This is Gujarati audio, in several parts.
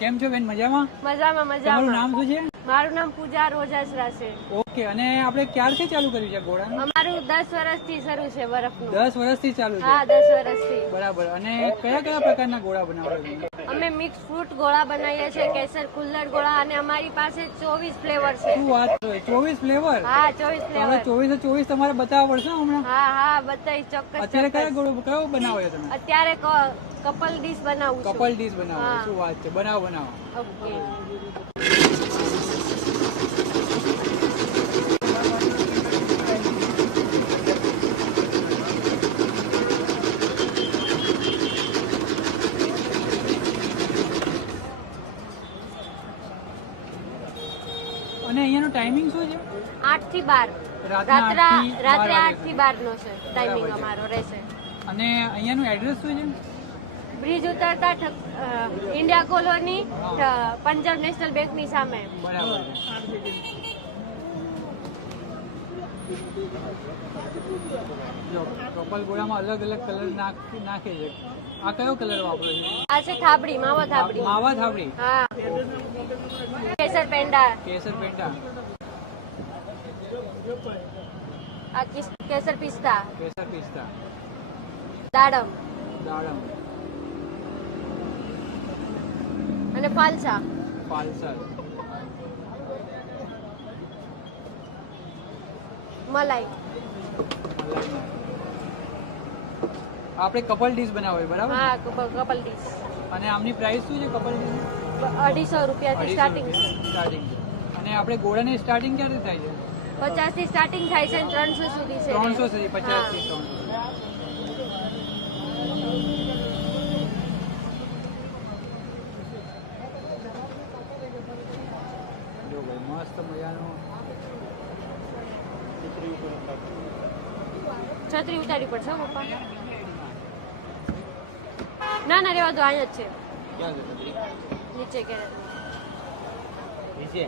કેમ છો બેન? મજામાં? મજામાં તમારું નામ શું છે? મારું નામ પૂજા રોજાસરા છે. ઓકે અને આપણે ક્યારથી ચાલુ કર્યું છે ઘોડા અમારું દસ વર્ષથી શરૂ છે બરફનું દસ વર્ષથી ચાલુ છે? હા દસ વર્ષથી. બરાબર. અને કયા કયા પ્રકારના ઘોડા બનાવવા અમે મિક્સ ફ્રૂટ ગોળા બનાવીએ છીએ કેસર કુલ્લર ગોળા અને અમારી પાસે ચોવીસ ફ્લેવર છે. શું વાત છે? ચોવીસ ફ્લેવર? હા ચોવીસ ફ્લેવર. ચોવીસ ચોવીસ તમારે બતાવવા પડશે હમણાં? હા હા બધાય ચોક્કસ અત્યારે કયા ગોળો કયો બનાવો છો તમે? અત્યારે ક- કપલ ડીશ બનાવું કપલ ડીશ બનાવો શું વાત છે? બનાવો બનાવો. ઓકે. અને અહીંયાનું ટાઈમિંગ શું છે? આઠથી બાર. રાતના રાત્રે આઠથી રાત્રે વાગે. આઠથી બાર નો છે. ટાઈમિંગ અમારો રહેશે. અને અહીંયાનું એડ્રેસ શું છે? બ્રિજ ઉતરતા ઇન્ડિયા કોલોની પંજાબ નેશનલ બેંકની સામે કપલ ઘોડામાં અલગ અલગ કલર નાખે છે. આ કયો કલર વાપરો છો? આ છે થાબડી માવા થાબડી. માવા થાબડી? હા. કેસર પેંડા. કેસર પેંડા. આ કેસર પિસ્તા. કેસર પિસ્તા. દાડમ. દાડમ. અને પાલસા. પાલસર મલાઈ. આપણે કપલ ડીશ બનાવવી બરાબર? હા કપ- કપલ ડીશ અને આમની પ્રાઇસ શું છે કપલ ડીશ અઢીસો રૂપિયાથી સ્ટાર્ટિંગ સ્ટાર્ટિંગ અને આપણે ઘોડાની સ્ટાર્ટિંગ ક્યાંથી થાય છે? પચાસથી સ્ટાર્ટિંગ થાય છે ત્રણસો સુધી છે. ત્રણસો સુધી પચાસથી ત્રણસો. ભાઈ મસ્ત મજાનો છત્રી ઉતારી પડશે પપ્પા ના ના રેવા દો અહીંયા જ છે ક્યાં છે છત્રી? નીચે કેરેટ નીચે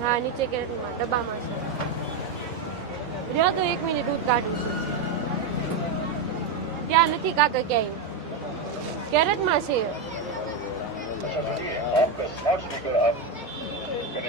હા નીચે કેરેટમાં ડબ્બામાં છે રેવા દો એક મિનિટ દૂધ કાઢું છું ત્યાં નથી કાકા ક્યાંય કેરેટમાં છે